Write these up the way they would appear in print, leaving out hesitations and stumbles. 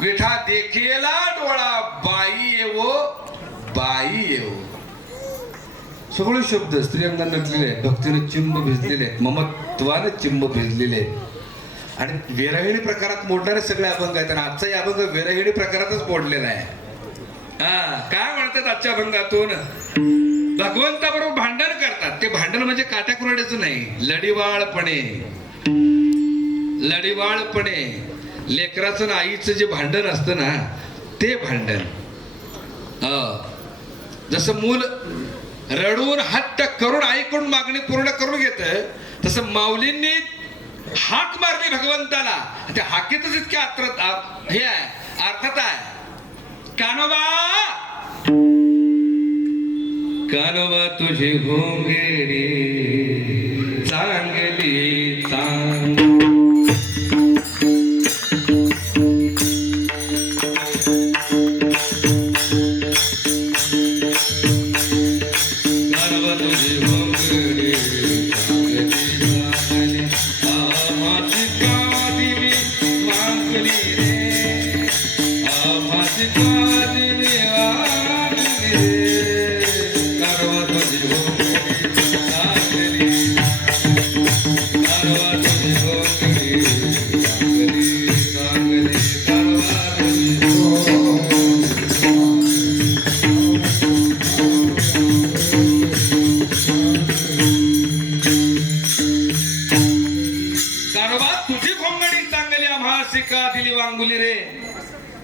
विठा देखिला डोळा बाई येवो बाई येवो. सगळे शब्द स्त्रियांना नटलेले आहेत, भक्तीने चिंब भिजलेले आहेत, ममत्वाने चिंब भिजलेले आहेत. आणि विरहिणी प्रकारात मोडणारे सगळे अभंग आहेत. आणि आजचाही अभंग विरहिणी प्रकारातच मोडलेला आहे. काय म्हणतात आजच्या अभंगातून? भगवंताबरोबर भांडण करतात. ते भांडण म्हणजे काट्याकुरड्याचं नाही, लढीवाळपणे. लढीवाळपणे लेकराचं आईचं जे भांडण असतं ना, ते भांडण. जसं मूल रडून हट्ट करून आईकडून मागणी पूर्ण करून घेत, तसं माऊलींनी हाक मारली भगवंताला. त्या हाकेतच इतक्या हे आहे, अर्थात आहे. कानोबा कानोबा तुझी घोंगेरी चांगली चांग.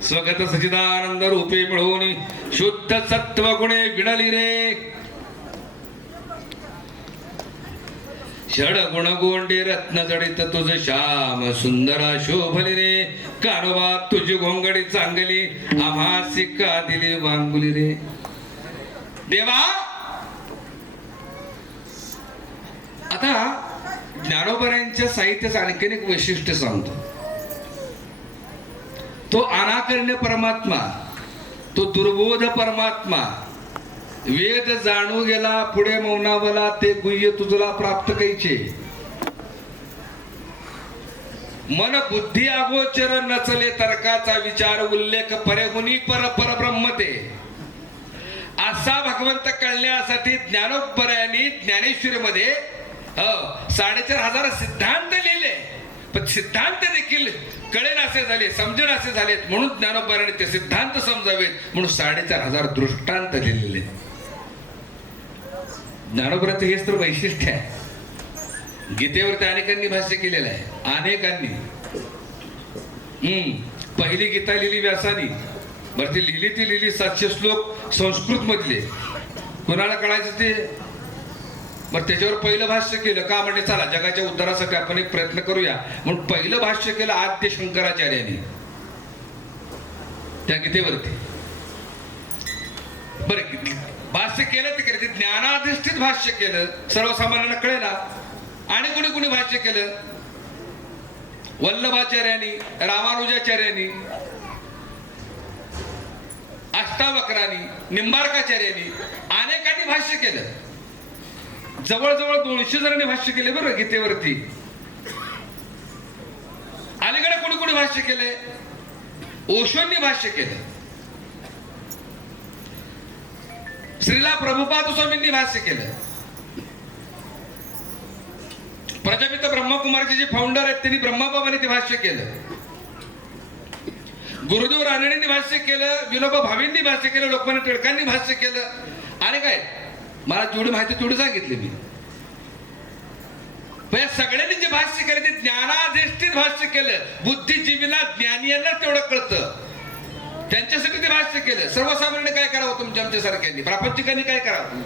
स्वगत सचिदानंद रूपे मिळवून शुद्ध सत्व गुणे विणली रे. षड गुण गोंडे रत्न जडित तुझ श्याम सुंदरा शोभली रे. कानोबा तुझी घोंगडी चांगली आम्हासी का दिली वांगुली रे. देवा, आता ज्ञानोबरायांच्या साहित्याचं आणखीन एक वैशिष्ट्य सांगतो. तो अनाकर्ण्य परमात्मा, तो दुर्बोध परमात्मा, वेद जाणू गेला पुढे मौनावला, ते गुह्य तुझला प्राप्त कैचे. मन बुद्धी अगोचर नचले तर्काचा विचार उल्लेख परेहुनी पर परब्रह्म ते. असा भगवंत कळण्यासाठी ज्ञानोबरायांनी ज्ञानेश्वरीमध्ये 4500 सिद्धांत लिहिले. पण सिद्धांत देखील कळेनासे झाले, समजेनासे झालेत, म्हणून ज्ञानोबरांनी ते सिद्धांत समजावेत म्हणून 4500 दृष्टांत लिहिलेले. ज्ञानोबरांचं हेच तर वैशिष्ट्य आहे. गीतेवरती अनेकांनी भाष्य केलेलं आहे, अनेकांनी. पहिली गीता लिहिली व्यासानी. बरं, ती लिहिली 700 श्लोक संस्कृत मधले. कोणाला कळायचं ते? बरं, त्याच्यावर पहिलं भाष्य केलं. का म्हणजे चला जगाच्या उद्धारासाठी आपण एक प्रयत्न करूया म्हणून पहिलं भाष्य केलं आद्य शंकराचार्यांनी त्या गीतेवरती. बरं, भाष्य केलं ते केलं, ज्ञानाधिष्ठित भाष्य केलं, सर्वसामान्यांना कळेना. आणि कुणी कुणी भाष्य केलं? वल्लभाचार्यांनी, रामानुजाचार्यांनी, अष्टावक्रांनी, निंबार्काचार्यांनी, अनेकांनी भाष्य केलं. जवळजवळ 200 जणांनी भाष्य केले बरं गीतेवरती. अलीकडे कोणी कोणी भाष्य केले? ओशोंनी भाष्य केलं, श्रीला प्रभुपाद स्वामींनी भाष्य केलं, प्रजापिता ब्रह्मकुमारचे जे फाउंडर आहेत त्यांनी ब्रह्माबाबांनी ते भाष्य केलं, गुरुदेव रानडेंनी भाष्य केलं, विनोबा भावेंनी भाष्य केलं, लोकमान्य टिळकांनी भाष्य केलं. आणि काय मला जेवढी माहिती तेवढी सांगितली मी. पण सगळ्यांनी जे भाष्य केलं ते ज्ञानाधिष्ठित भाष्य केलं. बुद्धिजीवीला ज्ञानीयांना तेवढं कळतं, त्यांच्यासाठी ते भाष्य केलं. सर्वसामान्यांनी काय करावं? तुमच्या आमच्यासारख्यांनी प्रापंचिकांनी काय करावं?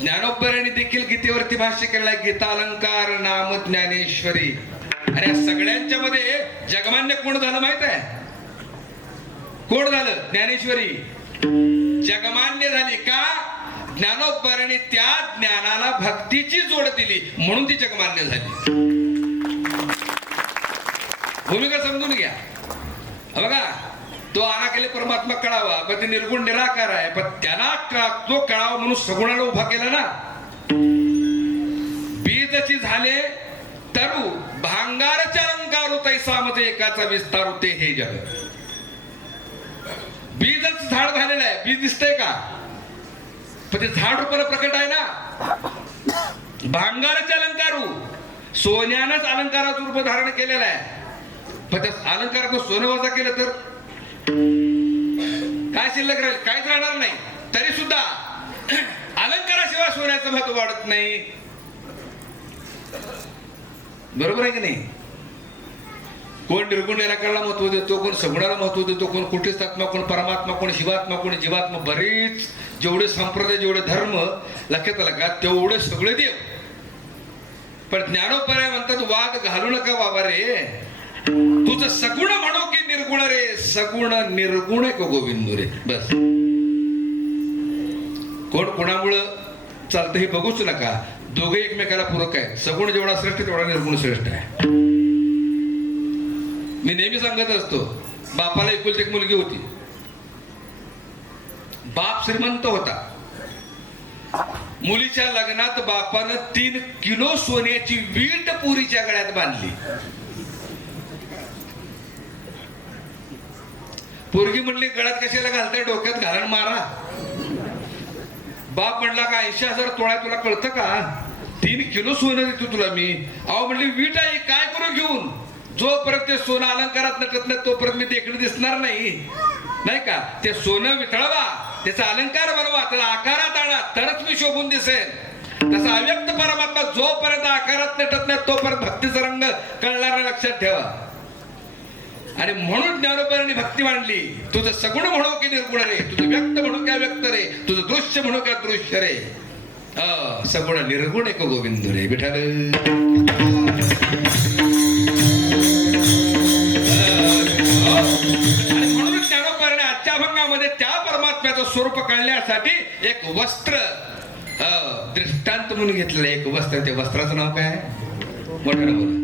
ज्ञानोबरांनी देखील गीतेवरती भाष्य केलं आहे. गीतालंकार नाम ज्ञानेश्वरी. अरे सगळ्यांच्या मध्ये जगमान्य कोण झालं माहित आहे? कोण झालं? ज्ञानेश्वरी जगमान्य झाली. का? ज्ञानोबाने त्या ज्ञानाला भक्तीची जोड दिली म्हणून ती जगमान्य झाली. भूमिका समजून घ्या. बघा, तो अनाकेले परमात्मा कळावा, पण ते निर्गुण निराकार आहे, पण त्याला तो कळावा म्हणून सगुणाला उभा केला ना. बीजची झाले तरु भांगारच्या अलंकारू तैसा मध्ये एकाचा विस्तारू ते हे जग. बीजच झाड झालेलं आहे. बीज दिसतंय का? पण ते झाड रूपाला प्रकट आहे ना. भांगारचे अलंकारू, सोन्यानंच अलंकाराचं रूप धारण केलेलं आहे. पण त्या अलंकारात सोनं वजा केलं तर काय शिल्लक राहील? काहीच राहणार नाही. तरी सुद्धा अलंकाराशिवाय सोन्याचं महत्व वाढत नाही. बरोबर आहे की नाही? कोण निर्गुण निराकाराला महत्व देतो, कोण सगुणाला महत्व देतो, कोण कुठेच आत्मा, कोण परमात्मा, कोण शिवात्मा, कोण जीवात्मा. बरेच जेवढे संप्रदाय, जेवढे धर्म लक्षात आला का, तेवढे सगळे देव. पण ज्ञानोपाय म्हणतात वाद घालू नका बाबा रे. तुझं सगुण म्हणो की निर्गुण रे, सगुण निर्गुण आहे को गोविंद रे. बस. कोण कोणामुळं चालतं हे बघूच नका. दोघे एकमेकाला पूरक आहे. सगुण जेवढा श्रेष्ठ तेवढा निर्गुण श्रेष्ठ आहे. मी नेहमी सांगत असतो, बापाला एकुलती एक मुलगी होती. बाप श्रीमंत होता. मुलीच्या लग्नात बापानं 3 किलो सोन्याची वीट पुरीच्या गळ्यात बांधली. पोरगी म्हणली गळ्यात कशाला घालताय, डोक्यात घालण मारा. बाप म्हणला का 80,000 तोळा तुला कळतं का? 3 किलो सोनं देतो तुला मी. अहो म्हणली वीट आहे काय करू घेऊन? जोपर्यंत ते सोनं अलंकारात नटत नाही तोपर्यंत मी देखणं दिसणार नाही. नाही का? ते सोनं वितळवा, त्याचा अलंकार बनवा, त्याला आकारात आणा, तरच मी शोभून दिसेल. तसा अव्यक्त परमात्मा जोपर्यंत आकारात नटत नाही तोपर्यंत भक्तीचा रंग कळणार नाही, लक्षात ठेवा. आणि म्हणून ज्ञानोबांनी भक्ती मांडली. तुझं सगुण म्हणू की निर्गुण रे, तुझं व्यक्त म्हणू की अव्यक्त रे, तुझं दृश्य म्हणू की अदृश्य रे. सगुण निर्गुण एक गोविंद रे. विठाल म्हणून ज्ञानोबाने आजच्या अभंगामध्ये त्या परमात्म्याचं स्वरूप कळण्यासाठी एक वस्त्र दृष्टांत म्हणून घेतलेलं. एक वस्त्र, त्या वस्त्राचं नाव काय आहे? मोठ्यानं बोला,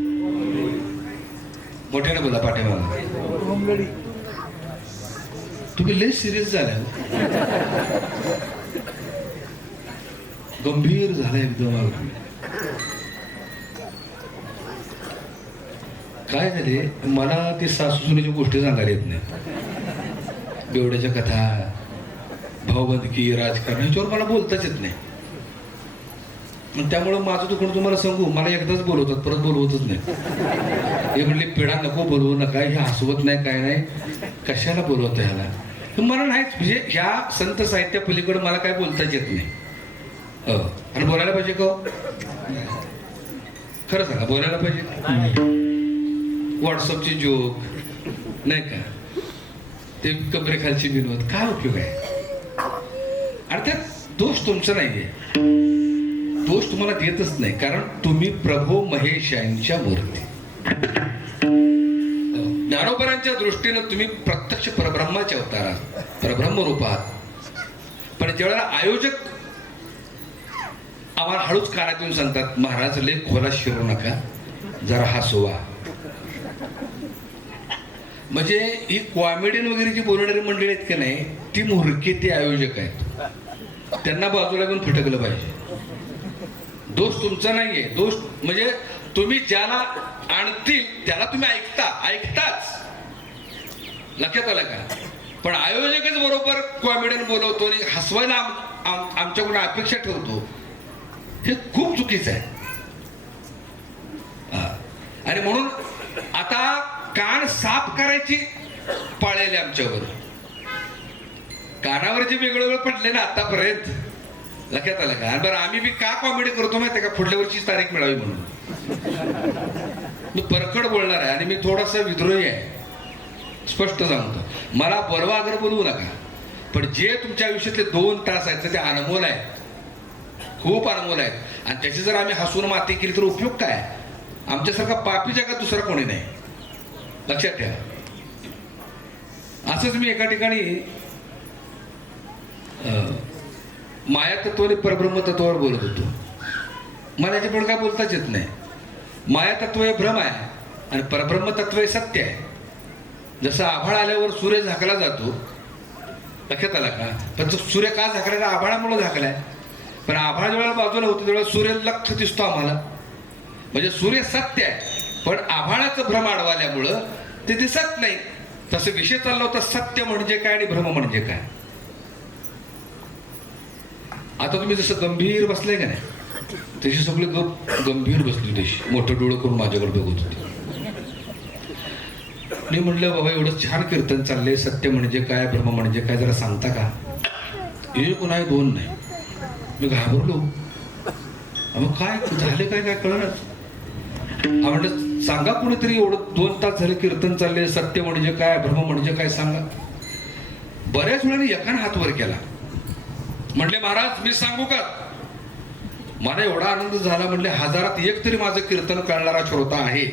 मोठ्यानं बोला. पाठीमागं तुम्ही लय सिरियस झाल्या, गंभीर झाला एकदम. काय झाले, मला ती सासू सुनेची गोष्टी सांगायला येत नाही. बेवड्याच्या कथा, भावबंदकी, राजकारण ह्याच्यावर मला बोलताच येत नाही. मग त्यामुळं माझं दुखणं तुम्हाला सांगू, मला एकदाच बोलवतात, परत बोलवतच नाही. हे म्हणले पिढा नको बोलवू नका, हे हसवत नाही काय नाही, कशाला बोलवत ह्याला? मला नाहीच, म्हणजे ह्या संत साहित्या पलीकडे मला काय बोलताच येत नाही. आणि बोलायला पाहिजे का? खरं सांगा, बोलायला पाहिजे. व्हॉट्सअपची जोक नाही का, ते कमरेखालची विनोद, काय उपयोग आहे? अर्थात दोष तुमचा नाहीये, दोष तुम्हाला देतच नाही, कारण तुम्ही प्रभू महेश यांच्या मूर्ती. ज्ञानोबरांच्या दृष्टीनं तुम्ही प्रत्यक्ष परब्रह्माच्या अवतारात, परब्रह्म रूपात. पण ज्यावेळेला आयोजक आम्हाला हळूच कानात येऊन सांगतात, महाराज लय खोला शिरू नका, जरा हसवा. म्हणजे ही कॉमेडियन वगैरे जी बोलणारी मंडळी आहेत की नाही, ती मूर्खे ते आयोजक आहेत. त्यांना बाजूला घेऊन फटकलं पाहिजे. दोष तुमचा नाहीये, दोष म्हणजे तुम्ही ज्याला आणतील त्याला तुम्ही ऐकताच. लक्षात आलं का? पण आयोजकच बरोबर कॉमेडियन बोलवतो आणि हसवायला आमच्याकडून अपेक्षा ठेवतो, हे खूप चुकीचं आहे. आणि म्हणून आता कान साफ करायची पाळलेली आमच्यावर. कानावर जे वेगवेगळे पडले ना आतापर्यंत, लक्षात आलं का? बरं आम्ही बी का कॉमेडी करतो माहिती का? पुढल्या वर्षीच तारीख मिळावी म्हणून. मी परखड बोलणार आहे आणि मी थोडासा विद्रोही आहे, स्पष्ट सांगतो. मला परवा अगर बोलवू नका, पण जे तुमच्या आयुष्यातले 2 तास आहेत ते अनमोल आहेत, खूप अनमोल आहेत. आणि त्याची जर आम्ही हसून माती केली तर उपयोग काय? आमच्यासारखा पापी जगात दुसरा कोणी नाही, लक्षात ठेवा. असंच मी एका ठिकाणी माया तत्व आणि परब्रह्म तत्वावर बोलत होतो. मला याच्यापुढे काय बोलताच येत नाही. माया तत्व हे भ्रम आहे आणि परब्रह्म तत्व हे सत्य आहे. जसं आभाळ आल्यावर सूर्य झाकला जातो, लक्षात आला का? पण तो सूर्य का झाकलाय? आभाळामुळे झाकलाय. पण आभाळ ज्यावेळेला बाजूला होतो त्यावेळेला सूर्य लक्ष दिसतो आम्हाला. म्हणजे सूर्य सत्य आहे, पण आभाळाचं भ्रम अडवाल्यामुळं ते दिसत नाही. तसं विषय चालला होता, सत्य म्हणजे काय आणि भ्रम म्हणजे काय. आता तुम्ही जसं गंभीर बसले का नाही, तशी सगळी गंभीर बसली, तशी मोठं डोळं करून माझ्याकडे बघत होती. मी म्हणलं बाबा एवढं छान कीर्तन चाललंय, सत्य म्हणजे काय भ्रम म्हणजे काय जरा सांगता का? एक नाही दोन नाही. मी घाबरलो. मग काय झाले, काय काय कळलं. म्हणलं सांगा कुणीतरी, एवढं 2 तास झाले कीर्तन चालले, सत्य म्हणजे काय भ्रम म्हणजे काय सांगा. बऱ्याच वेळाने एकाने हात वर केला. म्हणले महाराज मी सांगू का? मला एवढा आनंद झाला. म्हणले 1000त 1 तरी माझं कीर्तन कळणारा श्रोता आहे.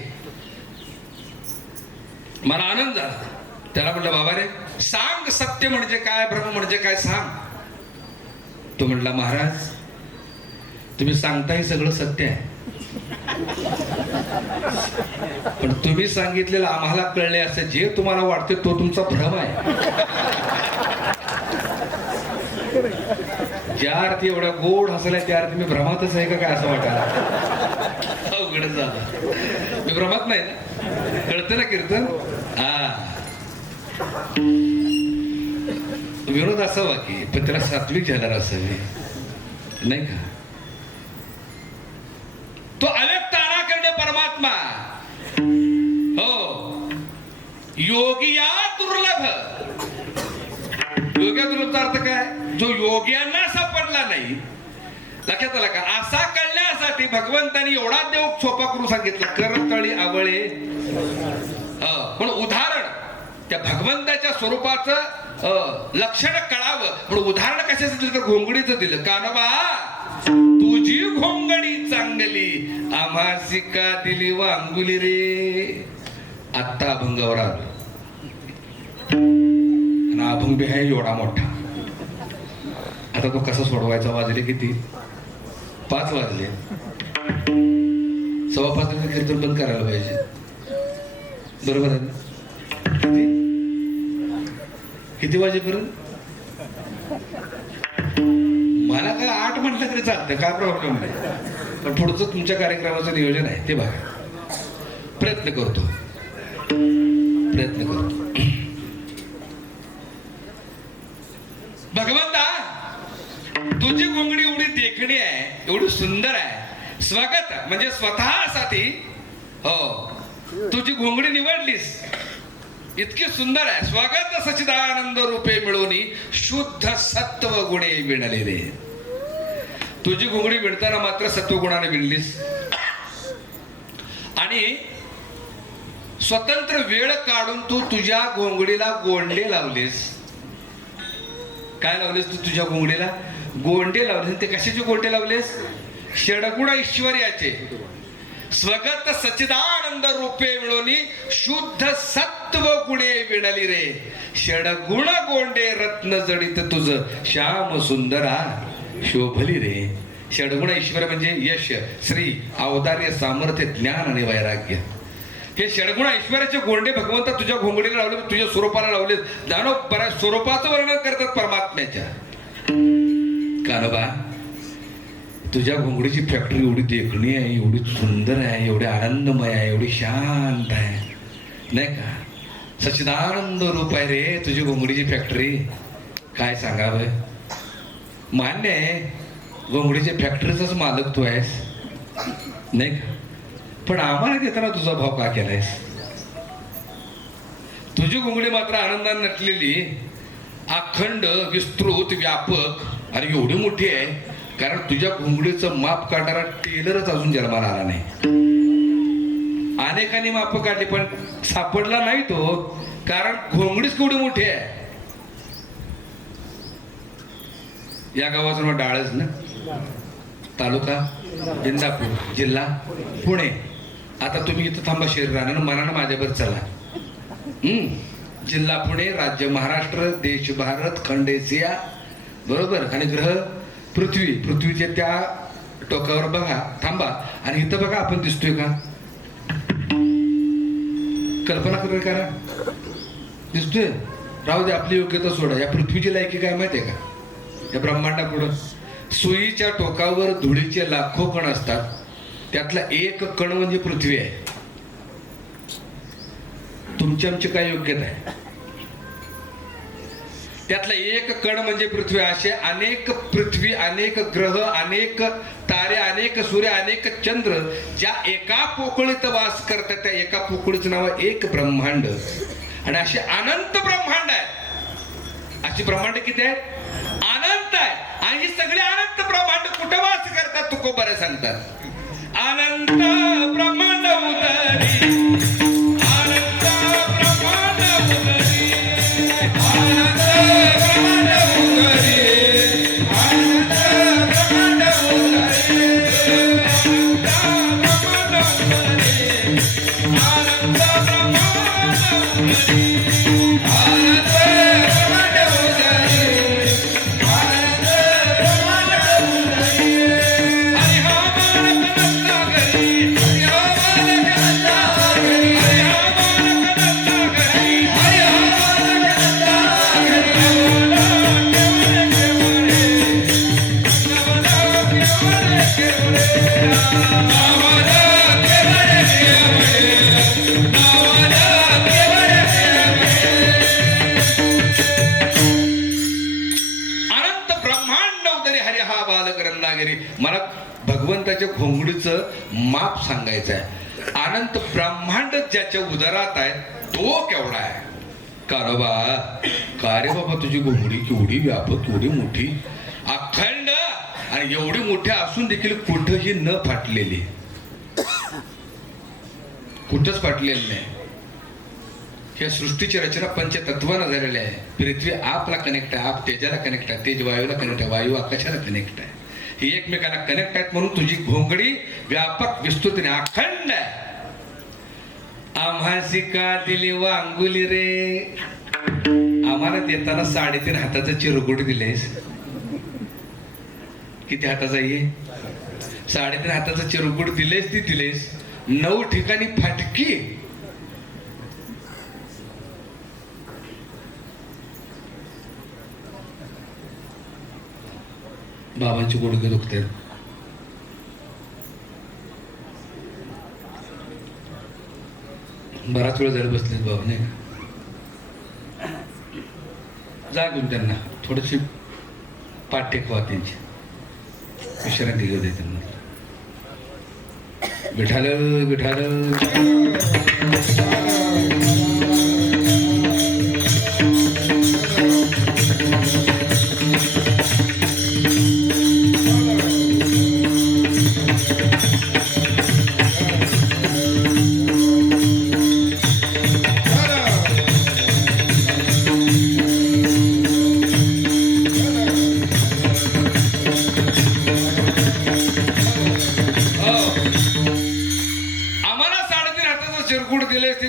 मला आनंद झाला. त्याला म्हटलं बाबा रे सांग, सत्य म्हणजे काय भ्रम म्हणजे काय सांग. तो म्हटला महाराज तुम्ही सांगताही सगळं सत्य आहे, पण तुम्ही सांगितलेलं आम्हाला कळले असं जे तुम्हाला वाटते तो तुमचा भ्रम आहे. ज्या अर्थी एवढ्या गोड हसल्या त्या अर्थी मी भ्रमातच आहे का काय असं वाटायला. अवघड झालं. मी भ्रमात नाही ना, कळतं ना कीर्तन. विनोद असावा की, पण त्याला सात्विक झाला असावे नाही का. तो अव्यक्त अनाकर्ण्य परमात्मा हो, योगिया दुर्लभ. योग्या दुर्लभचा अर्थ काय? जो योग्यांना सापडला नाही. लक्षात आला का? असा कळण्यासाठी भगवंतांनी एवढा देव सोपा करून सांगितला, करतळी आवळे. पण उदाहरण त्या भगवंताच्या स्वरूपाचं लक्षण कळावं म्हणून उदाहरण कशाचं दिलं तर घोंगडीचं दिलं. कानोबा तुझी घोंगडी चांगली आम्हासी का दिली वांगुली रे. आत्ता अभंगावर आलो आणि अभंग बी आहे एवढा मोठा. आता तो कसा सोडवायचा? वाजले किती? 5 वाजले. 5:15 कीर्तन बंद करायला पाहिजे. बरोबर आहे ना? किती वाजेपर्यंत? मला काय 8 म्हटलं तरी चालतं, काय प्रॉब्लेम नाही. पण पुढचं तुमच्या कार्यक्रमाचं नियोजन आहे ते बघा. प्रयत्न करतो. भगवंता तुझी घोंगडी एवढी देखणी आहे, एवढी सुंदर आहे. स्वागत म्हणजे स्वतःसाठी हो तुझी घोंगडी निवडलीस, इतकी सुंदर आहे. स्वागत सच्चिदानंद रूपे मिळवणी शुद्ध सत्व गुणे विणले रे. तुझी घोंगडी विणताना मात्र सत्वगुणाने विणलीस आणि स्वतंत्र वेळ काढून तू तुझ्या घोंगडीला गोंडे लावलेस. काय लावलेस तू तुझ्या घोंगडीला? गोंडे लावलेस. ते कशाचे गोंडे लावलेस? षडगुण ऐश्वर्याचे. स्वगत सच्चिदानंद रूपे मिळवणी शुद्ध सत्व गुणे विणली रे. षडगुण गोंडे रत्न जडित तुझ श्याम सुंदरा शोभली रे. षडगुण ऐश्वर्य म्हणजे यश, श्री, औदार्य, सामर्थ्य, ज्ञान आणि वैराग्य. हे षडगुण ऐश्वर्याचे गोंडे भगवंता तुझ्या घोंगडीला लावले, तुझ्या स्वरूपाला लावले. दानव बऱ्याच स्वरूपाचं वर्णन करतात परमात्म्याच्या. कानोबा तुझ्या घोंगडीची फॅक्टरी एवढी देखणी आहे, एवढी सुंदर आहे, एवढी आनंदमय आहे, एवढी शांत आहे नाही का. सच्चिदानंद रूप आहे रे तुझी घोंगडीची फॅक्टरी. काय सांगावं. मान्य आहे घोंगडीच्या फॅक्टरीचाच मालक तू आहेस नाही का, पण आम्हाला देताना तुझा भाव का केलायस. तुझी घोंगडी मात्र आनंदाने नटलेली, अखंड, विस्तृत, व्यापक आणि एवढी मोठी आहे कारण तुझ्या घोंगडीचं माप काढणारा टेलरच अजून जन्माला आला नाही. अनेकांनी माप काढली पण सापडला नाही तो, कारण घोंगडीच केवढी मोठी आहे. या गावाचं नाव डाळच ना, तालुका इंदापूर, जिल्हा पुणे. आता तुम्ही इथं थांबा शरीरानं, मनानं माझ्यावर चला. जिल्हा पुणे, राज्य महाराष्ट्र, देश भारत, खंड एशिया बरोबर, आणि ग्रह पृथ्वीच्या त्या टोकावर बघा, थांबा, आणि इथं बघा आपण दिसतोय का? कल्पना करा, दिसतोय? राहू दे, आपली योग्यता सोडा. या पृथ्वीची लायकी काय माहितीये का? या ब्रह्मांडापुढं सुईच्या टोकावर धुळीचे लाखो कण असतात, त्यातला एक कण म्हणजे पृथ्वी आहे. तुमची आमची काय योग्यता आहे? त्यातला एक कण म्हणजे पृथ्वी. असे अनेक पृथ्वी, अनेक ग्रह, अनेक तारे, अनेक सूर्य, अनेक चंद्र ज्या एका पोकळीत वास करतात, त्या एका पोकळीचं नाव आहे एक ब्रह्मांड. आणि असे अनंत ब्रह्मांड आहेत. अशी ब्रह्मांड किती आहेत? अनंत आहे. आणि ही सगळी अनंत ब्रह्मांड कुठे वास करतात? तुकोबारे सांगतात, अनंत ब्रह्मांड उदरी, अनंत ब्रह्मांड उदरी, अनंत ब्रह्मांड उदरी, अनंत ब्रह्मांड उदरी, अनंत ब्रह्मांड उदरी, अनंत ब्रह्मांड उदरी, अनंत मला भगवंताच्या घोंगडीचं माप सांगायचं आहे. अनंत ब्रह्मांड ज्याच्या उदरात आहे तो केवढा आहे? का रे बाबा, तुझी घोंगडी केवढी व्यापक, केवढी मोठी, अखंड, आणि एवढी मोठी असून देखील कुठंही न फाटलेली, कुठंच फाटलेली नाही. या सृष्टीची रचना पंचतत्वानं झालेली आहे. पृथ्वी आपला कनेक्ट आहे, आप तेजाला कनेक्ट आहे, तेज वायूला कनेक्ट आहे, वायू आकाशाला कनेक्ट आहे. ही एकमेकाला कनेक्ट आहेत म्हणून तुझी घोंगडी व्यापक, विस्तृत, अखंड आहे. आम्हासी का दिली वांगुली रे, आम्हाला देताना 3.5 हाताचा चिरगुट दिलेस. किती हाताचा आहे? 3.5 हाताचा चिरगुट दिलेस. ती दिलेस 9 ठिकाणी फाटकी. बाबांची गुडघे दुखतात. बराच वेळ झाला बसले बाबा, नाही का? जा घेऊन त्यांना थोडीशी पाठ टेकवा, त्यांची विश्रांती घेऊ दे त्यांना. विठाल विठाल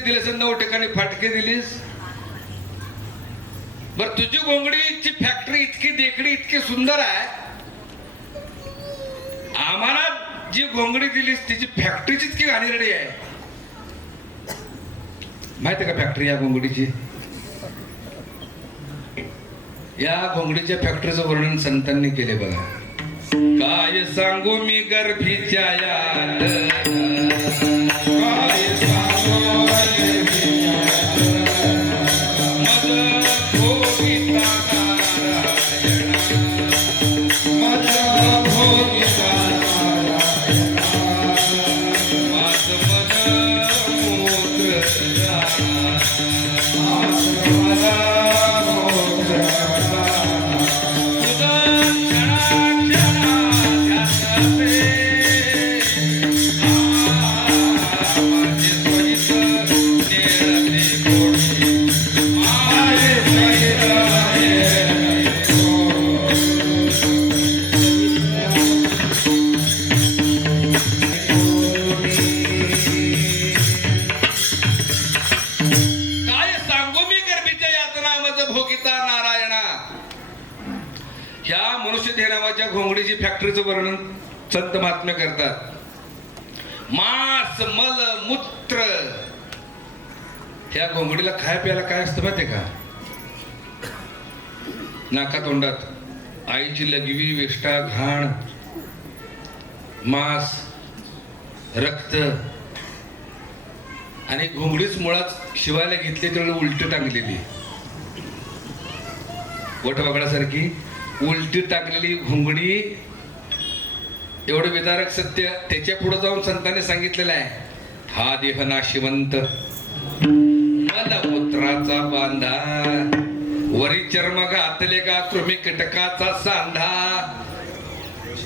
दिलेस, 9 ठिकाणी फाटके दिलीस. बर, तुझी घोंगडीची फॅक्टरी इतकी देखणी, इतकी सुंदर आहे. आम्हाला जी घोंगडी दिलीस तिची फॅक्टरीची इतकी घाणेरडी आहे. माहिती का फॅक्टरी या घोंगडीची? या घोंगडीच्या फॅक्टरीचं वर्णन संतांनी केले बघा. काय सांगू मी गर्भीच्या यात, काय सांगू घोंगडीची फॅक्टरीचं वर्णन संत महात्मे करतात. मांस मल मूत्र, ह्या घोंगडीला खाय प्यायला काय असतं माहितीये का? नाका तोंडात आईची लघवी, वेष्टा, घाण, मांस, रक्त, आणि घोंगडीच मुळात शिवायला घेतली तेवढं उलट टांगलेली, वटवागडासारखी उलटी टाकलेली घोंगडी. एवढं विदारक सत्य त्याच्या पुढे जाऊन संतांनी सांगितलेलं आहे. हा देह नाशिवंत मलमूत्राचा बांधा, वरी चर्म घातले का कृमी कीटकाचा सांधा,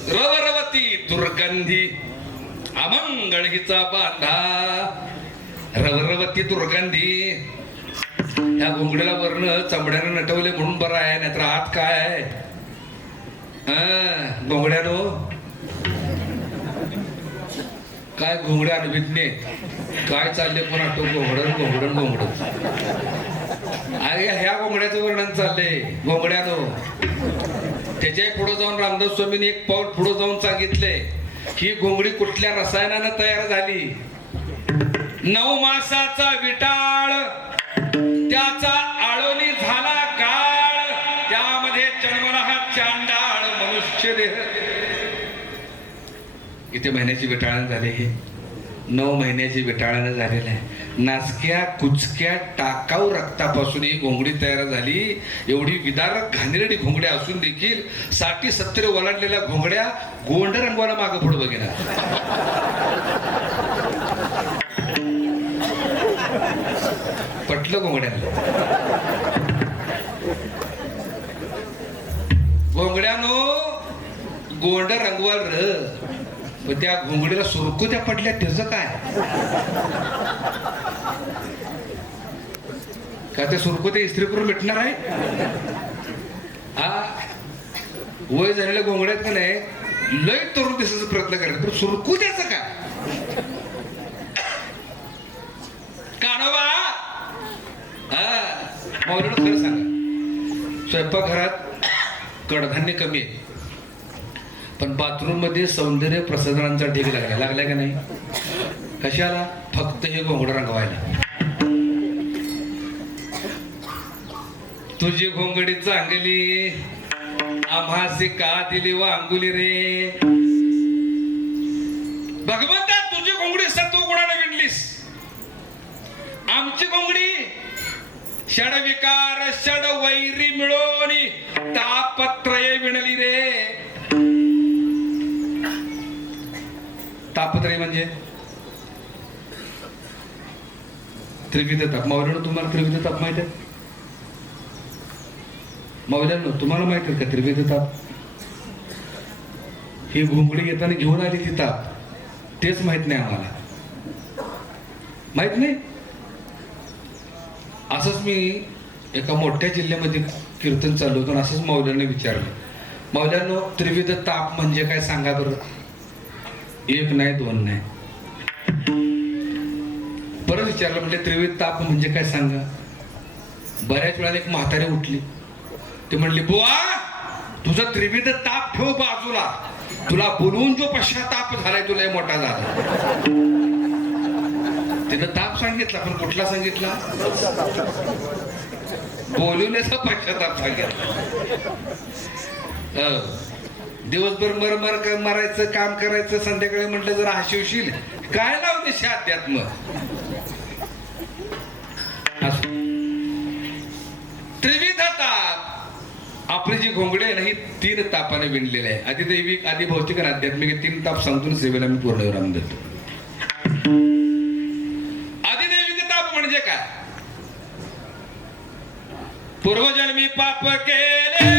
रवरवती दुर्गंधी अमंगळ हिचा बांधा, रवरवती दुर्गंधी. ह्या घोंगडीला वर्ण चमड्यानं नटवले म्हणून बरं आहे, नाहीतर आत काय आहे? घोंगड्यानो काय घोंगड्या अनभिज्ञ काय चालले पण आठव घोंगडण घोंगडण घोंगड. अरे ह्या घोंगड्याचं वर्णन चाललंय घोंगड्यानो. त्याच्या पुढे जाऊन रामदास स्वामींनी एक पाऊल पुढे जाऊन सांगितले, ही घोंगडी कुठल्या रसायनानं तयार झाली? 9 मासाचा विटाळ, त्याचा आळोनी झाला काळ, त्यामध्ये जन्मला हा चांडाळ मनुष्य देह. किती महिन्याची विटाळण झाली? हे 9 महिन्याची विटाळण झालेलं आहे. नासक्या कुचक्या टाकाऊ रक्तापासून ही घोंगडी तयार झाली. एवढी विदारक घाणेरडी घोंगड्या असून देखील 60-70 ओलांडलेल्या घोंगड्या गोंड रंगवाला मागं पुढे बघेना. पटलं घोंगड्याला? घोंगड्यानो गोंड रंगवाल र, पण त्या घोंगडीला सुरकुत्या पडल्या त्याचं काय? का ते सुरकुत्या इस्त्री करून भेटणार आहे? हा वय झालेल्या घोंगड्यात का नाही लय तरुण दिसायचा प्रयत्न करायचा, पण सुरकुत्याचं काय? कानोबा मावळीला खरं सांगा, स्वयंपाकघरात कडधान्य कमी आहे, पण बाथरूम मध्ये सौंदर्य प्रसाधनांचा ढीग लागला का नाही? कशाला? फक्त हे घोंगडं रंगवायला. तुझी घोंगडी चांगली आम्हासी का दिली वांगुली रे? भगवंता तुझी घोंगडी सत्व गुणाने विणलीस, आमची घोंगडी षड विकार षड वैरी मिळून तापत्रय विणली रे. तापत्रय म्हणजे त्रिविध ताप. मावळ्यानं तुम्हाला त्रिविध ताप माहित आहे? मावळ्यानं तुम्हाला माहित आहे का त्रिविध ताप? ही घोंगडी येताना घेऊन आली ती ताप, तेच माहित नाही आम्हाला. माहित नाही? असंच मी एका मोठ्या जिल्ह्यामध्ये कीर्तन चालू होतं, असंच माऊल्यांना विचारलं, माऊल्यांनो त्रिविध ताप म्हणजे काय सांगा बरं? 1 नाही 2 नाही, परत विचारलं, म्हणजे त्रिविध ताप म्हणजे काय सांगा. बऱ्याच वेळा एक म्हातारी उठली, ते म्हणली बुवा तुझा त्रिविध ताप ठेव बाजूला, तुला बोलवून जो पश्चाताप झालाय तुला मोठा झाला. तिनं ताप सांगितला, पण कुठला सांगितला? बोलवण्याचा पश्चाताप सांगितला. दिवसभर मरायचं काम करायचं, संध्याकाळी म्हटलं जरा हशिवशील, काय लावते अध्यात्म? त्रिविध ताप. आपली जी घोंगडी आहे ना ही 3 तापाने विणलेली आहे. आदिदैविक, आदिभौतिक आणि आध्यात्मिक 3 ताप सांगून सेवेला मी पूर्ण विराम देतो. आदिदैविक ताप म्हणजे काय? पूर्वजन्मी पाप केले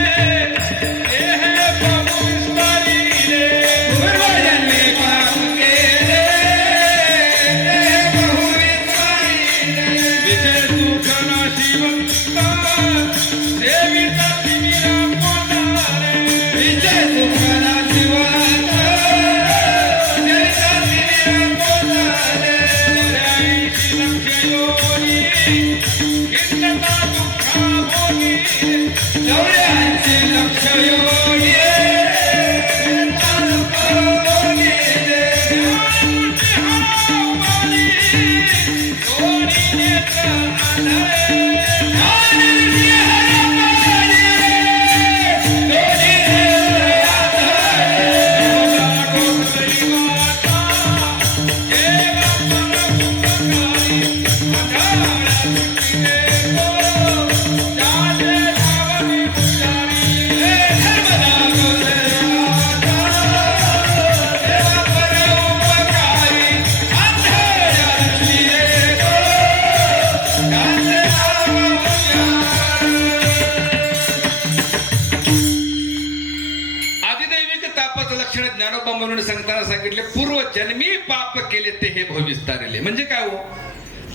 जन्मी पाप केले ते हे भविस्तारिले. म्हणजे काय हो,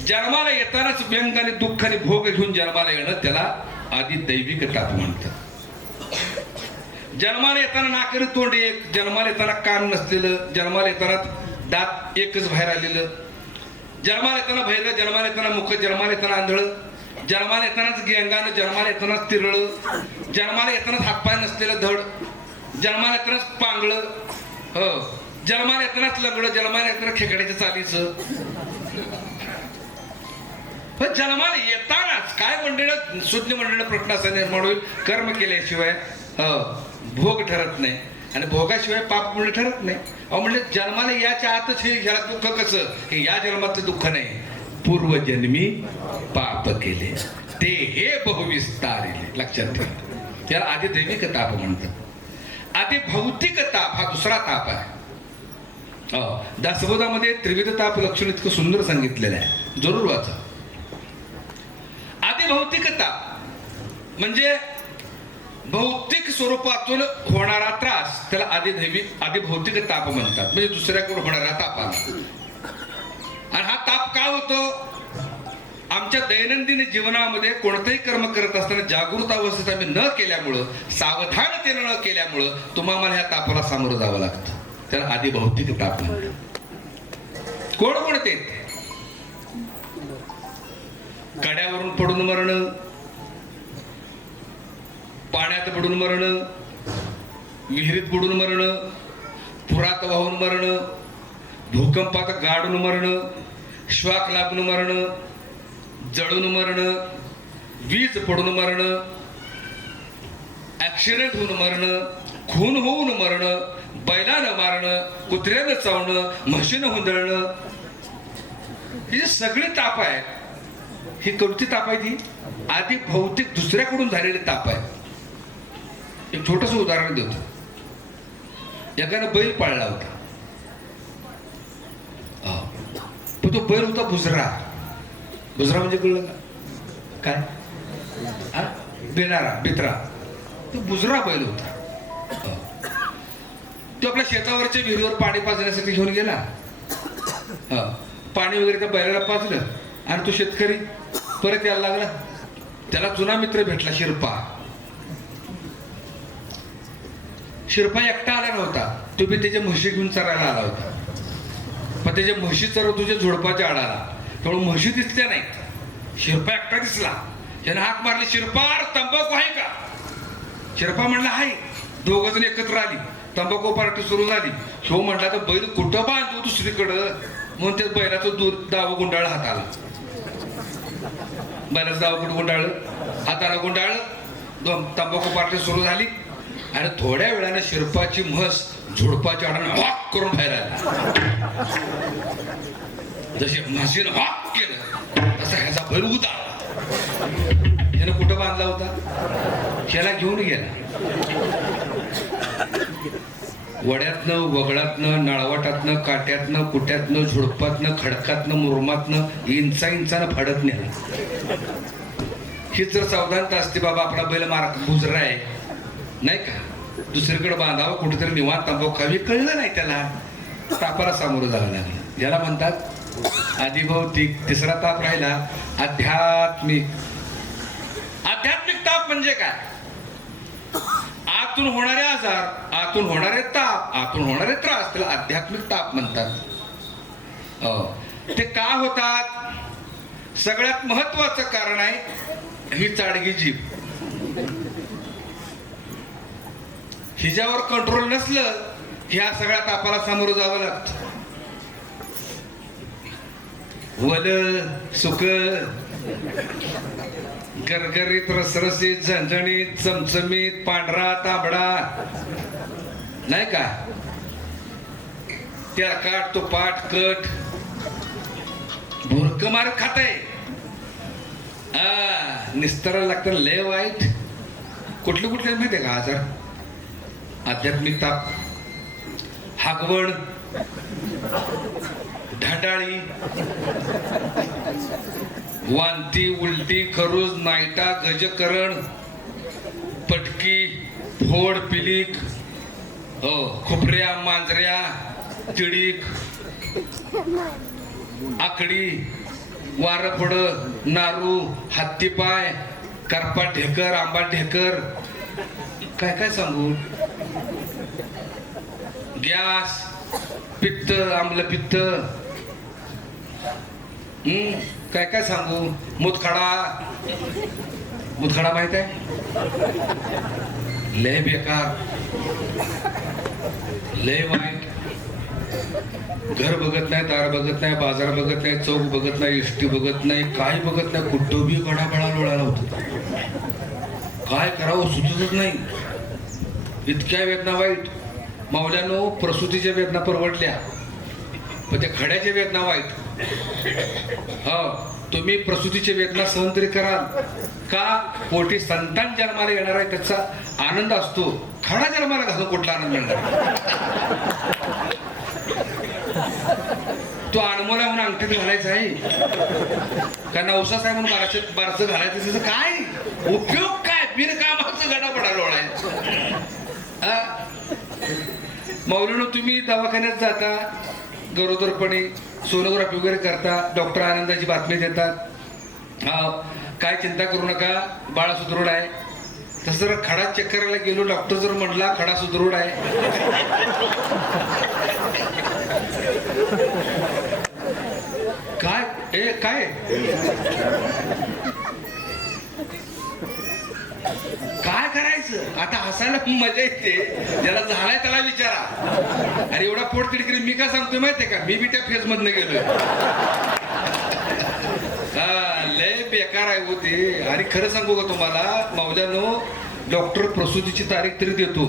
जन्माला येतानाच व्यंग आणि दुःख आणि भोग घेऊन जन्माला येणं त्याला आधी दैविक ताप म्हणतात. जन्माला येताना नाकरी तोंड एक, जन्माला येताना कान नसलेलं, जन्माला येताना दात एकच बाहेर आलेलं, जन्माला येताना भैर, जन्माला येताना मुख, जन्माला येताना आंधळ, जन्माला येतानाच गेंगानं, जन्माला येतानाच तिरळ, जन्माला येतानाच हातपाय नसलेलं धड, जन्माला येतानाच पांगळ, हो, जन्माला येतानाच लंगड, जन्माला येताना खेकड्याच्या चालीचं. पण जन्माला येतानाच काय मंडळ शुद्ध मंडळ प्रश्न असा निर्माण होईल, कर्म केल्याशिवाय भोग ठरत नाही आणि भोगाशिवाय पाप म्हणजे ठरत नाही. अहो म्हणजे जन्माला याच्या आतच हे ह्याला दुःख कसं, हे या जन्माचं दुःख नाही, पूर्वजन्मी पाप केले ते हे बहुविस्तारिले. लक्षात ठेवा, त्याला आधी दैविक ताप म्हणतात. आधी भौतिक ताप हा दुसरा ताप आहे. दासबोधामध्ये त्रिविध ताप लक्षण इतकं सुंदर सांगितलेलं आहे, जरूर वाचा. आधी भौतिक ताप म्हणजे भौतिक स्वरूपातून होणारा त्रास, त्याला आधी भौतिक ताप म्हणतात. म्हणजे दुसऱ्याकडून होणारा तापाला. आणि हा ताप का होतो, आमच्या दैनंदिन जीवनामध्ये कोणतंही कर्म करत असताना जागृत अवस्थेत आम्ही न केल्यामुळं, सावधानतेनं न केल्यामुळं तुम्हाला ह्या तापाला सामोरं जावं लागतं. त्याला आधी भौतिक ताप म्हणतात. कोणते, कड्यावरून पडून मरण, पाण्यात बुडून मरण, विहिरीत बुडून मरण, पुरात वाहून मरण, भूकंपात गाडून मरण, श्वाक लागून मरण, जळून मरण, वीज पडून मरण, ऍक्सिडेंट होऊन मरण, खून होऊन मरण, बैलानं मारणं, कुत्र्यानं चावणं, म्हशीनं हुंदळणं, ही जी सगळी ताप आहे, ही कोणती ताप आहे ती आधी भौतिक दुसऱ्याकडून झालेली ताप आहे. एक छोटस उदाहरण देतो. एकानं बैल पाळला होता, पण तो बैल होता बुजरा. बुजरा म्हणजे कळलं का काय, बित्रा. तो बुजरा बैल होता. तो आपल्या शेतावरच्या विहिरीवर पाणी पाजण्यासाठी घेऊन गेला. पाणी वगैरे त्या बैलाला पाजलं आणि तो शेतकरी परत यायला लागला. त्याला जुना मित्र भेटला, शिरपा एकटा आला नव्हता, तो बी त्याच्या म्हशी घेऊन चरायला आला होता. पण त्याच्या म्हशी चरव तुझ्या झोडपाच्या आडाला, त्यामुळे म्हशी दिसल्या नाहीत. शिरपा एकटा दिसला, त्याने हाक मारली, शिरपा तंबाखू आहे का? शिरपा म्हणला आहे. दोघ जण एकत्र आली, तंबाखू पार्टी सुरू झाली. शो म्हटला तर बैल कुठं बांधू दुसरीकडं, म्हणून त्या बैलाचं दूध दाव गुंडाळ हाताला. बैलाचं दाव कुठं गुंडाळलं, हाताला गुंडाळलं. तंबाखू पार्टी सुरू झाली आणि थोड्या वेळाने शिरपाची म्हस झुडपाच्या आडाने हॉक करून बाहेर आली. जशी म्हशीनं हॉक केलं तसा ह्याचा बैल उतारला. त्यानं कुठं बांधला होता, ह्याला घेऊन गेला. वड्यातनं, वगळातनं, नळवटातनं, काट्यातनं, कुट्यातनं, झुडपातनं, खडकातनं, मुरमातनं इंचानं फाडत नेला. ही जर सावधानता असते, बाबा आपला बैल बुजरा आहे नाही का, दुसरीकडे बांधावं, कुठेतरी निवांत तंबाखू खावी, कळलं नाही त्याला, तापाला सामोरं जावं लागलं. याला म्हणतात आधिभौतिक. तिसरा ताप राहिला आध्यात्मिक. आध्यात्मिक ताप म्हणजे काय, आतून होणारे आजार, आतून होणारे ताप, आतून होणारे त्रास, त्याला आध्यात्मिक ताप म्हणतात. ते का होतात, सगळ्यात महत्वाचं कारण आहे ही चाडगी जीभ. हिच्यावर कंट्रोल नसलं ह्या सगळ्या तापाला सामोरं जावं लागतं. वल सुक, गरगरीत, रसरसीत, झणझणीत, चमचमीत, पांढरा तांबडा नाही का, त्या काट तो पाठ कट भुरक मार खाताय, निस्तरायला लागतं. लय वाईट. कुठले कुठले माहिती आहे का आजार, आध्यात्मिक ताप, हागवण, ढांडाळी, वांती, उलटी, खरूज, नायटा, गजकरण, पटकी, फोड, पिलीक, खोपऱ्या, मांजऱ्या, तिडीक, आकडी, वारफड, नारू, हत्तीपाय, करपा ढेकर, आंबा ढेकर, काय काय सांगू, गॅस, पित्त, आम्लपित्त, काय काय सांगू, मुतखडा. मुतखडा माहित आहे? लय बेकार, लय वाईट. घर बघत नाही, दार बघत नाही, बाजार बघत नाही, चौक बघत नाही, इष्टी बघत नाही, काय बघत नाही, कुठं बी गडाबडा लोळायला होत. काय करावं सुचतच नाही. इतक्या वेदना वाईट. मावल्यानो, प्रसूतीच्या वेदना परवडल्या, पण त्या खड्याच्या वेदना वाईट. हो, तुम्ही प्रसूतीची वेदना सहन तरी कराल का? पोटी संतान जन्माला येणार आहे त्याचा आनंद असतो. खडा जन्माला घालून कुठला आनंद मिळणार? तो अनमोला म्हणून अंगठीत घालायचा आहे का नवसाच आहे म्हणून बारसं घालायचं? त्याचं काय उपयोग? काय बिनकामाचं गडाबडा लोळायचं. मौलीनो, तुम्ही दवाखान्यात जाता, गरोदरपणे सोनोग्राफी वगैरे करता, डॉक्टर आनंदाची बातमी देतात, हा काय चिंता करू नका, बाळा सुदृढ आहे. तसं जर खडा चेक करायला गेलो, डॉक्टर जर म्हटला खडा सुदृढ आहे, काय काय काय करायचं? आता हसायला मजा येते. ज्याला झालाय त्याला विचारा. अरे एवढा पोट तिडकरी मी का सांगतोय माहितीये का? मी बी त्या फेज मधनं गेलोय. लय बेकार आहे होते. आणि खरं सांगू का तुम्हाला मावल्यानो, डॉक्टर प्रसूतीची तारीख तरी देतो,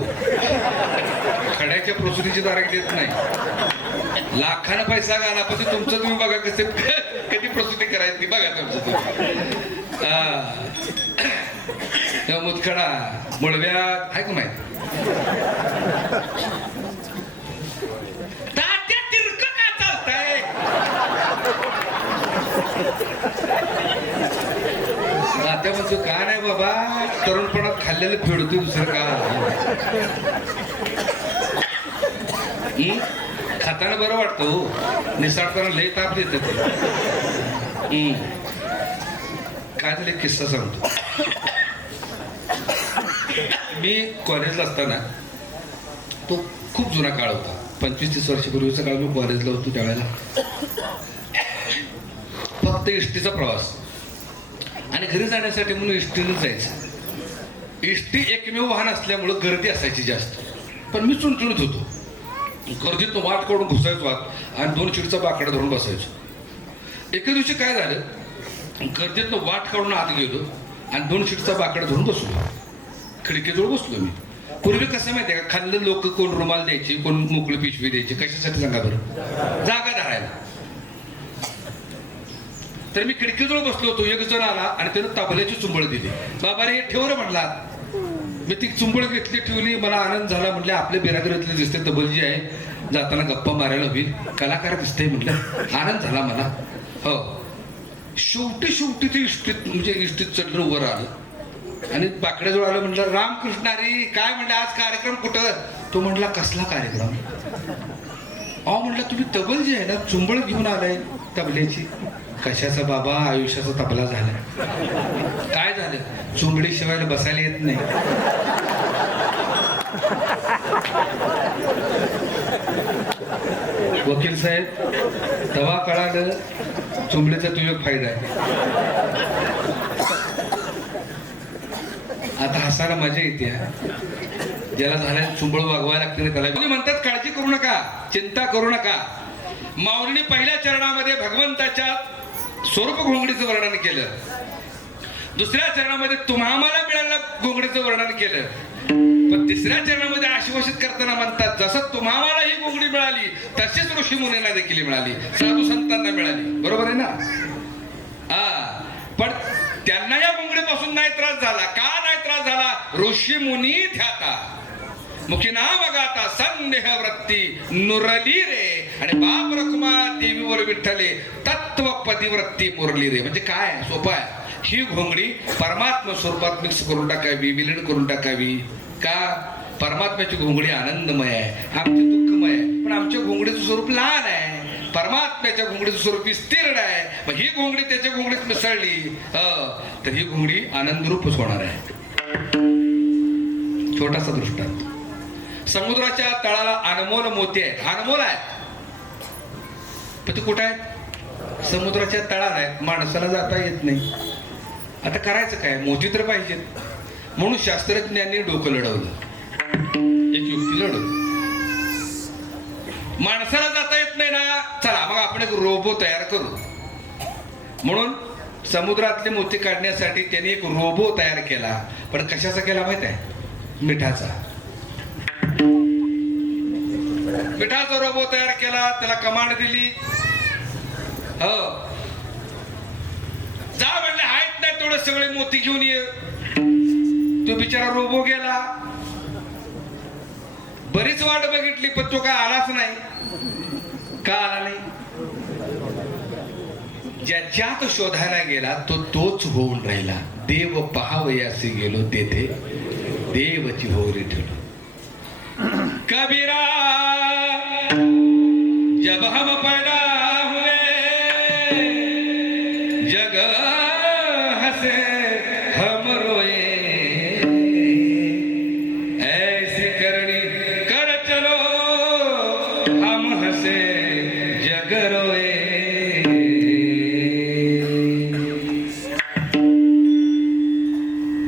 खड्याच्या प्रसूतीची तारीख देत नाही. लाखानं पैसा घाला, पण ते तुमचं तुम्ही बघा कसे कधी प्रसूती करायची बघा तुमचं. मुतखडा, मुळव्यात आहे का माहित? तात्या तिरक का चालतंय? तात्या म्हणतो का नाही बाबा, तरुणपणात खाल्लेलं फेडतोय, दुसरं का? खाताना बरं वाटतं, निसाडताना लय ताप देत ते. काय झालं किस्सा सांगतो. मी कॉलेजला असताना, तो खूप जुना काळ होता, 25-30 वर्षापूर्वीचा काळ. मी कॉलेजला होतो त्यावेळेला फक्त इष्टीचा प्रवास, आणि घरी जाण्यासाठी म्हणून इष्टीनंच जायचं. इष्टी एकमेव वाहन असल्यामुळं गर्दी असायची जास्त, पण मी चुणचुणत होतो. गर्दीत वाट काढून घुसायचो आत आणि 2 चिडचा बाकडा धरून बसायचो. एके दिवशी काय झालं, गर्दीतनं वाट काढून आत गेलो आणि 2 सीटचा बाकडा धरून बसलो. खिडकीजवळ बसलो मी. पूर्वी कसं माहितीये का, खाल्लं लोक कोण रुमाल द्यायची, कोण मोकळी पिशवी द्यायची, कशासाठी सांगा बरं? जागा धरायला. तर मी खिडकीजवळ बसलो होतो. एक जण आला आणि त्यानं तबल्याची चुंबळ दिली. बाबा रे ठेव रे म्हणला. मी ती चुंबळ घेतली, ठेवली. मला आनंद झाला. म्हटले आपल्या बिरादरीतले दिसते तबलजी आहे, जाताना गप्पा मारायला होईल, कलाकार दिसते म्हटलं. आनंद झाला मला. हो, शेवटी ते इष्टीत म्हणजे इष्टीत चढलं, उभं राहिलं आणि बाकड्याजवळ आलं. म्हटलं रामकृष्ण हरी, काय म्हणलं आज कार्यक्रम कुठं? तो म्हटला कसला कार्यक्रम? अहो म्हटलं तुम्ही तबल जी आहे ना, चुंबळ घेऊन आलाय तबल्याची. कशाचा बाबा, आयुष्याचा तबला झाला. काय झालं? चुंबडी शिवायला बसायला येत नाही. वकील साहेब, तेव्हा कळालं चुंबडीचा तो एक फायदा आहे. आता हसायला मजा येते. ज्याला झालं चुंबळ वागवायला लागते त्याला. तुम्ही म्हणतात काळजी करू नका, चिंता करू नका. माऊलीने पहिल्या चरणामध्ये भगवंताच्या स्वरूप घोंगडीचं वर्णन केलं. दुसऱ्या चरणामध्ये तुम्हाला मिळालेल्या घोंगडीचं वर्णन केलं. पण तिसऱ्या चरणामध्ये आश्वासित करताना म्हणतात जसं तुम्हाला ही घोंगडी मिळाली तशीच ऋषी मुनींना देखील मिळाली, साधू संतांना मिळाली. बरोबर आहे ना? पण त्यांना या घोंगडीपासून नाही त्रास झाला. का नाही त्रास झाला? ऋषी मुनी ध्याता मुखी नाम गाता संदेह वृत्ती नुरली रे, आणि बाप रखुमा देवीवर विठ्ठले तत्व पतिवृत्ती मुरली रे. म्हणजे काय? सोपं आहे. ही घोंगडी परमात्मा स्वरूपात मिक्स करून टाकावी, विलीन करून टाकावी. का? परमात्म्याची घोंगडी आनंदमय आहे, आमची दुःखमय आहे, पण आमच्या घोंगडीचं स्वरूप लहान आहे. परमात्म्याच्या घोंगडीचं स्वरूप विस्तीर्ण आहे. मग ही घोंगडी त्याच्या घोंगडीत मिसळली तर ही घोंगडी आनंद रूपच होणार आहे. छोटासा दृष्टांत. समुद्राच्या तळाला अनमोल मोती आहे, अनमोल आहे, पण ते कुठं आहेत? समुद्राच्या तळाला आहेत, माणसाला जाता येत नाही. आता करायचं काय? मोती तर पाहिजेत. म्हणून शास्त्रज्ञांनी डोकं लढवलं, एक युक्ती लढवली. माणसाला जाता येत नाही ना, चला मग आपण एक रोबो तयार करू. म्हणून समुद्रातले मोती काढण्यासाठी त्यांनी एक रोबो तयार केला. पण कशाचा केला माहित आहे? मिठाचा. मिठाचा रोबो तयार केला, त्याला कमांड दिली, हो जा म्हणले, आहेत नाही तेवढे सगळे मोती घेऊन ये. तो बिचारा रोबो गेला. बरीच वाट बघितली पण तो काय आलाच नाही. का आला नाही? ज्याच्यात शोधायला गेला तो तोच होऊन राहिला. देव पहावयासी गेलो तेथे देवची होरी ठेवलो. कबीरा जब हम पैदा हुए जग हसे हम रोए, ऐसी करनी कर चलो हम हसे जग रोए.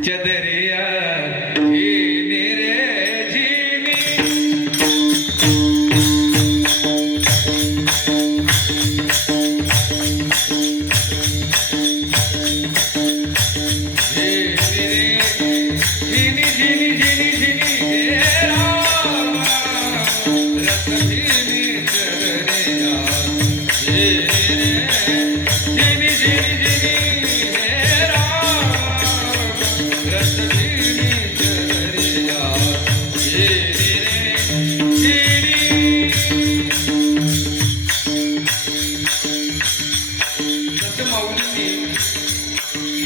चदरिया झीनी रे झीनी,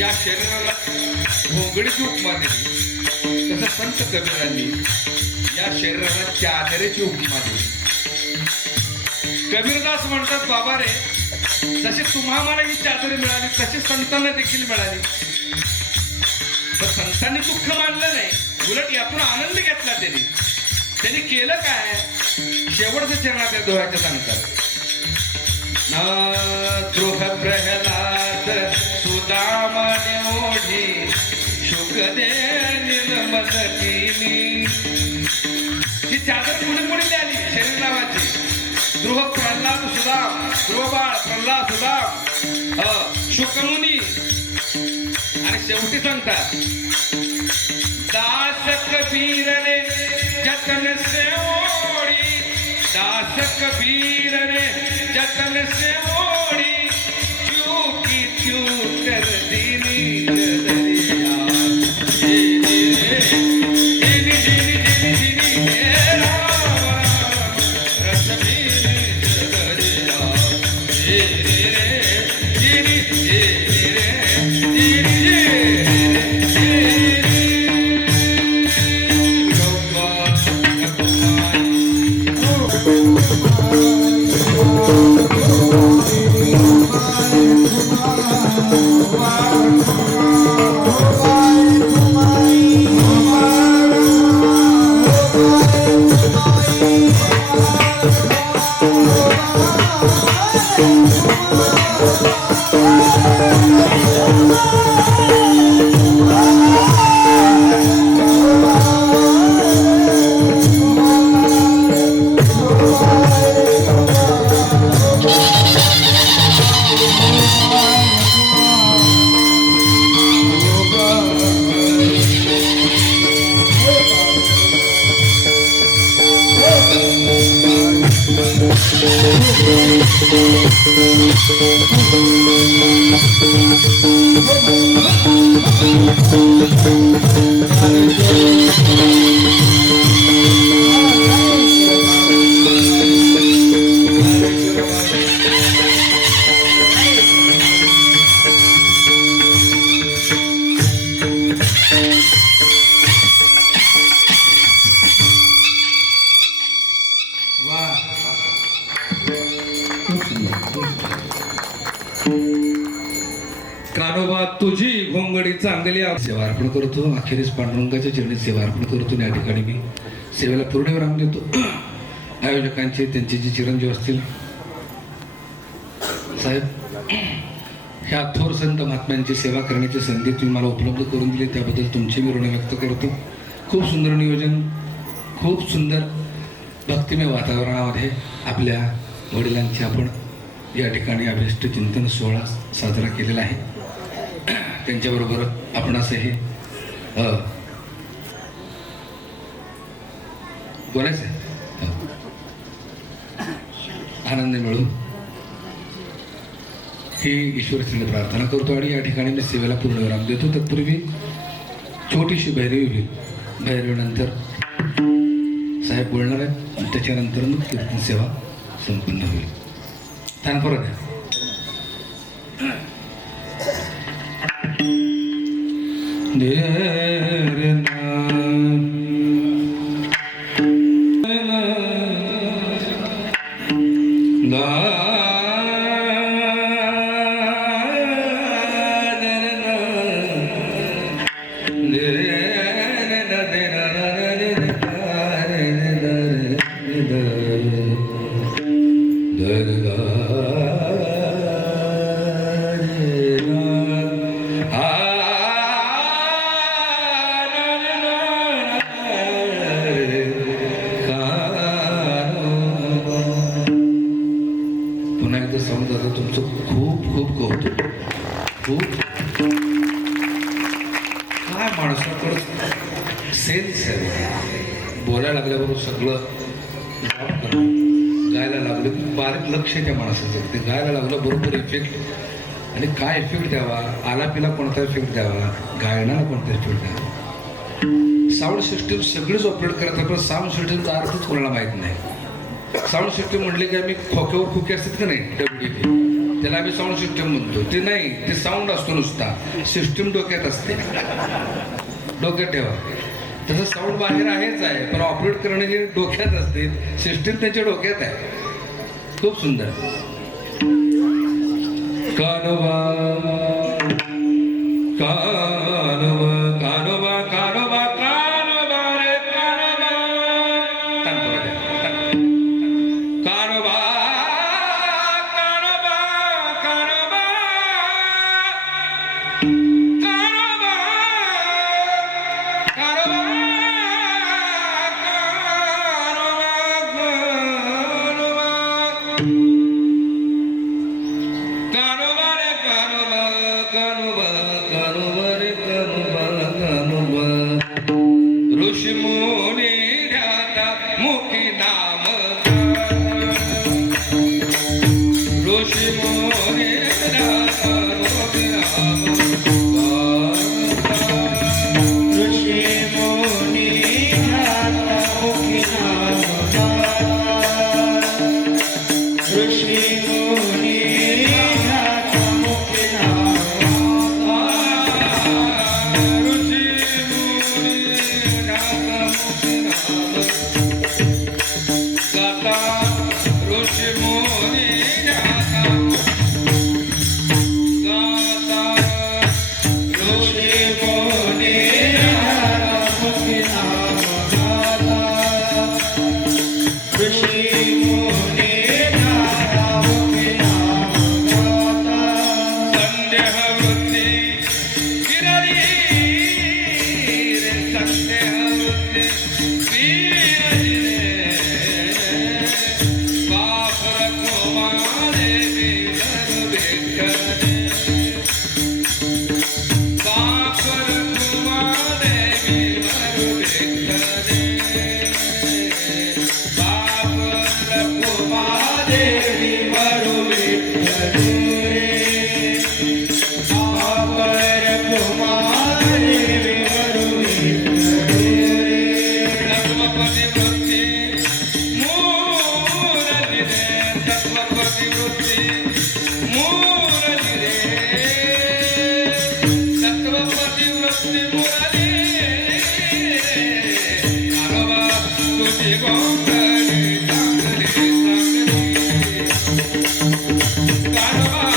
या शरीराला घोंगडीची उपमा दिली, तसं संत कबीरांनी या शरीराला चादरेची उपमा दिली. कबीरदास म्हणतात, बाबा रे, जसे तुम्हाला ही चादर मिळाली तशी संतांना देखील मिळाली. पण संतांनी दुःख मानलं नाही, उलट यातून आनंद घेतला. त्यांनी केलं काय? शेवटच्या चरणात त्या दोहाच्या सांगतात, द्रोह प्रहलाद सुदामाने ओढी शुक दे निर्मदकिनी. ही चादर कुणी कुणी द्याली? शरीर नावाची. द्रोह प्रल्हाद सुदाम, द्रोबाळ प्रल्हाद सुदाम, शुकमुनी. आणि शेवटी सांगतात, दास कबीरने जतन से ओढी, दास कबीरने जतन से ओढी, क्यों की क्यों कर दीनी दरिया. कानोबा तुझी घोंगडी चांगली सेवा अर्पण करतो. अखेरीस पांडुरंगाच्या चरणी सेवा अर्पण करतो. आणि या ठिकाणी मी सेवेला पूर्ण विराम देतो. आयोजकांचे त्यांचे जे चिरंजीव असतील साहेब, ह्या थोर संत महात्म्यांची सेवा करण्याची संधी तुम्ही मला उपलब्ध करून दिली त्याबद्दल तुमचे मी ऋण व्यक्त करतो. खूप सुंदर नियोजन, खूप सुंदर भक्तिमय वातावरणामध्ये आपल्या वडिलांचे आपण या ठिकाणी अभिष्ट चिंतन सोहळा साजरा केलेला आहे. त्यांच्याबरोबर आपण असं हे बोलायचं आहे, आनंद मिळून ही ईश्वरश्रीने प्रार्थना करतो. आणि या ठिकाणी मी सेवेला पूर्ण विराम देतो. तत्पूर्वी छोटीशी भैरवी होईल. भैरवीनंतर साहेब बोलणार आहेत. त्याच्यानंतर मग कीर्तन सेवा संपन्न होईल. तानपुरा द्या. बोलायला लागल्याबरोबर सगळं गायला लागलं की बारीक लक्ष त्या माणसाचं. ते गायला लागलं बरोबर इफेक्ट. आणि काय इफेक्ट द्यावा, आलापीला कोणता इफेक्ट द्यावा, गायनाला कोणता इफेक्ट द्यावा. साऊंड सिस्टीम सगळीच ऑपरेट करतात, पण साऊंड सिस्टीमचा अर्थच कोणाला माहीत नाही. साऊंड सिस्टीम म्हटले की आम्ही खोक्यावर खोके असतात का नाही, डब्ल्यूडी, त्याला आम्ही साऊंड सिस्टीम म्हणतो. ते नाही, ते साऊंड असतो नुसता, सिस्टीम डोक्यात असते. डोक्यात ठेवा. तसं साऊंड बाहेर आहेच आहे, पण ऑपरेट करणे हे डोक्यात असते. सिस्टीम त्यांच्या डोक्यात आहे. खूप सुंदर. कानोबा कानोबा कानोबा कानोबा कानोबा रे कानोबा. कानोबा कानोबा कानोबा Bye.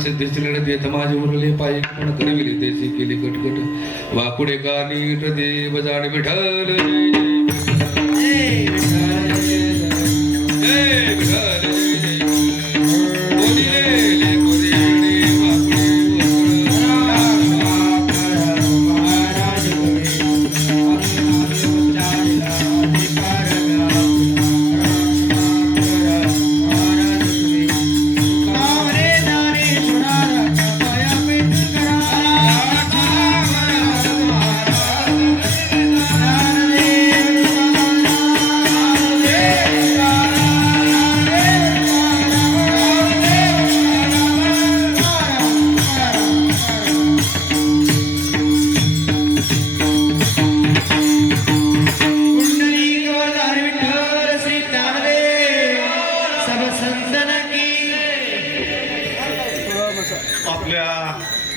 सिद्धेश्वरीकडे देत माझे उरले पायी पण करविले त्याची केली कटकट वाकुडे का नीट देव जाण विठ्ठल